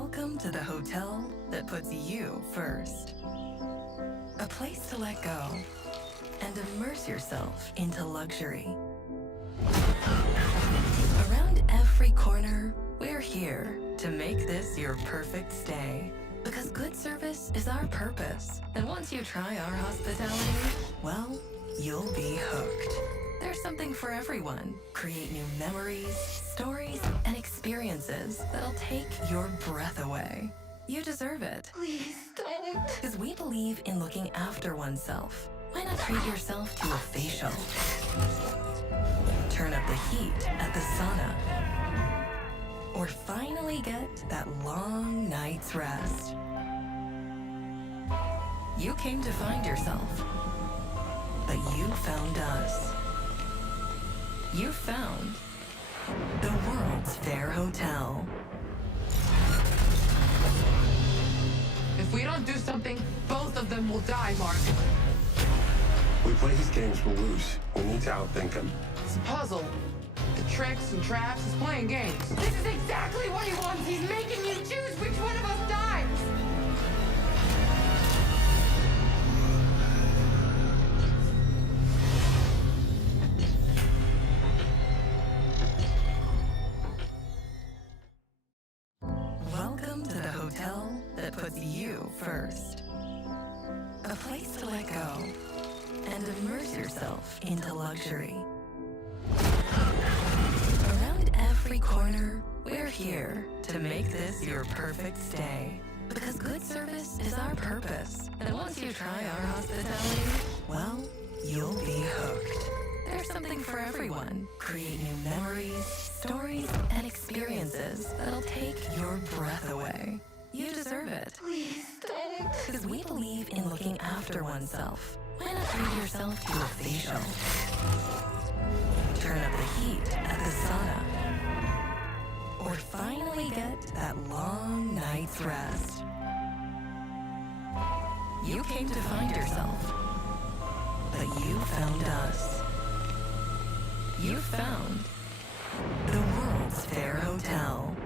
Welcome to the hotel that puts you first. A place to let go and immerse yourself into luxury. Around every corner, we're here to make this your perfect stay. Because good service is our purpose. And once you try our hospitality, well, you'll be hooked. There's something for everyone. Create new memories, stories, and experiences that'll take your breath away. You deserve it. Please don't. Because we believe in looking after oneself. Why not treat yourself to a facial? Turn up the heat at the sauna. Or finally get that long night's rest. You came to find yourself, but you found us. You found the world's fair hotel. If we don't do something, both of them will die, Mark. We play these games to lose. We need to outthink them. It's a puzzle. The tricks and traps is playing games. Hotel that puts you first. A place to let go and immerse yourself into luxury. Around every corner, we're here to make this your perfect stay. Because good service is our purpose. And once you try our hospitality, well, you'll be hooked. There's something for everyone. Create new memories, stories, and experiences that'll take your after oneself. Not treat yourself to a facial? Turn up the heat at the sauna. Or finally get that long night's rest. You came to find yourself, but you found us. You found the world's fair hotel.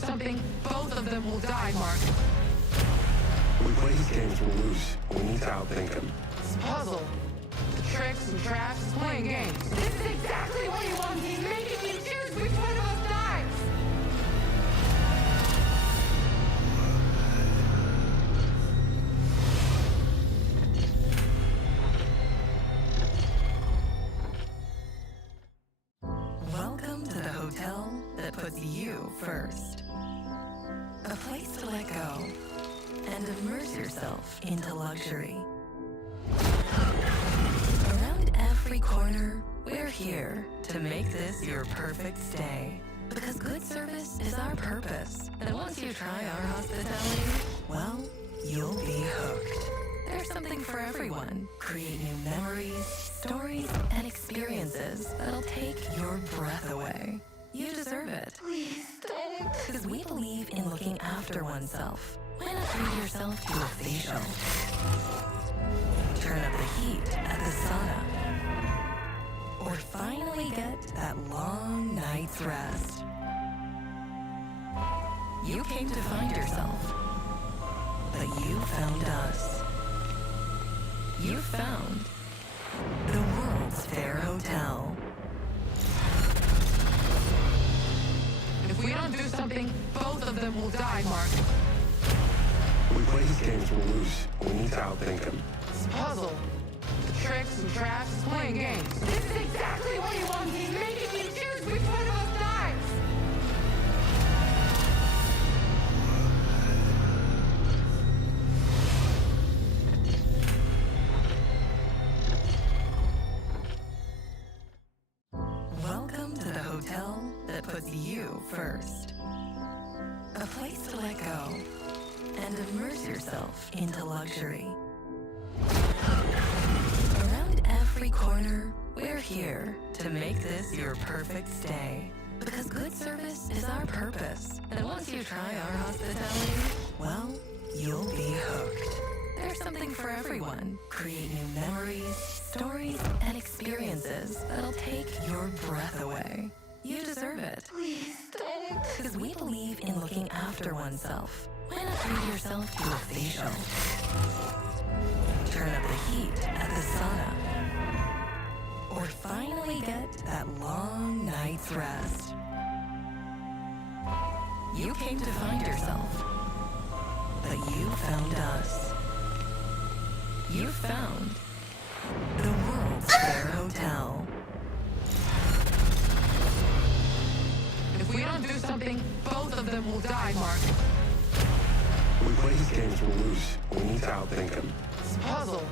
Do something, both of them will die, Mark. We play these games to lose. We need to outthink them. It's a puzzle. The tricks and traps playing games. This is exactly what he wants. He's making you choose which you first. A place to let go and immerse yourself into luxury. Around every corner, we're here to make this your perfect stay. Because good service is our purpose. And once you try our hospitality, well, you'll be hooked. There's something for everyone. Create new memories, stories, and experiences that'll take your breath away. You deserve it. Please don't. Because we believe in looking after oneself. Why not treat yourself to a facial? Turn up the heat at the sauna. Or finally get that long night's rest. You came to find yourself, but you found us. You found the world's fair hotel. If we don't do something, both of them will die, Mark. We play these games to lose. We need to outthink them. It's a puzzle. Tricks and traps playing games. This is exactly what he wants. He's making you choose which immerse yourself into luxury. Around every corner, we're here to make this your perfect stay. Because good service is our purpose. And once you try our hospitality, well, you'll be hooked. There's something for everyone. Create new memories, stories, and experiences that'll take your breath away. You deserve deserve it. Please don't. Because we believe in looking after oneself. Why not treat yourself to a facial? Turn up the heat at the sauna. Or finally get that long night's rest. You came to find yourself. But you found us. You found the World's Fair Hotel. If we don't do something, both of them will die, Mark. We play his games, we'll lose. We need to outthink him. It's a puzzle.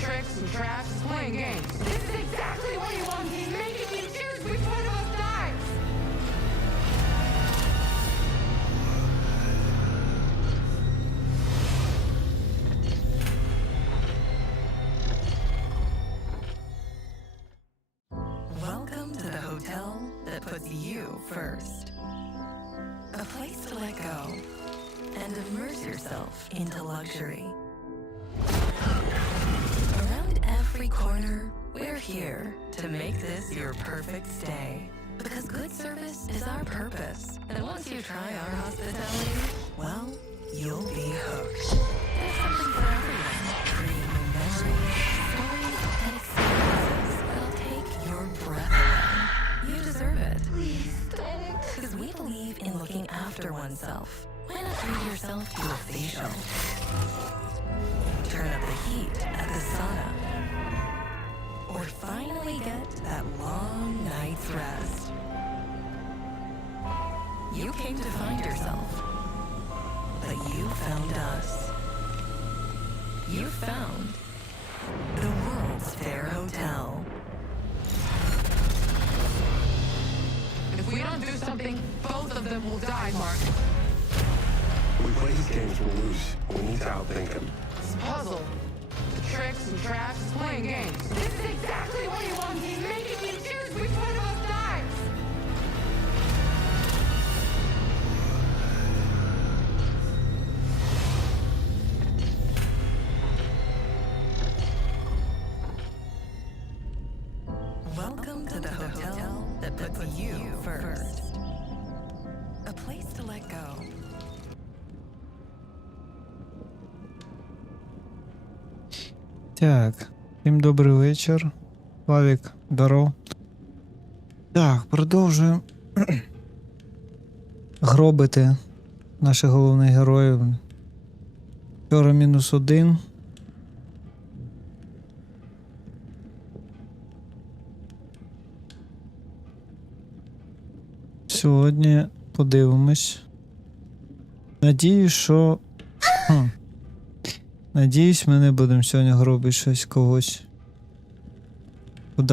Tricks and traps, it's playing games. This is exactly what he wants. He's making you choose which one of us dies. Welcome to the hotel that puts you first. Into luxury. Around every corner, we're here to make this your perfect stay. Because good service is our purpose. And once you try our hospitality, well, you'll be hooked. There's something for everyone. Creating memories, stories, and experiences that'll take your breath away. You deserve it. Please don't. Because we believe in looking after oneself. Treat yourself to a facial? Turn up the heat at the sauna. Or finally get that long night's rest. You came to find yourself. But you found us. You found the World's Fair Hotel. If we don't do something, both of them will die, Mark. We play his games, we'll lose. We need to outthink him. It's a puzzle. Tricks and traps, it's playing games. This is exactly what he wants. He's making you choose which one of us dies. Welcome to the hotel that puts you first. A place to let go. Так, всім добрий вечір. Славік, здоров. Так, продовжуємо гробити наших головних героїв. Вчора мінус один. Сьогодні подивимось. Надіюсь, що. Надіюсь, ми не будемо сьогодні гробити щось когось.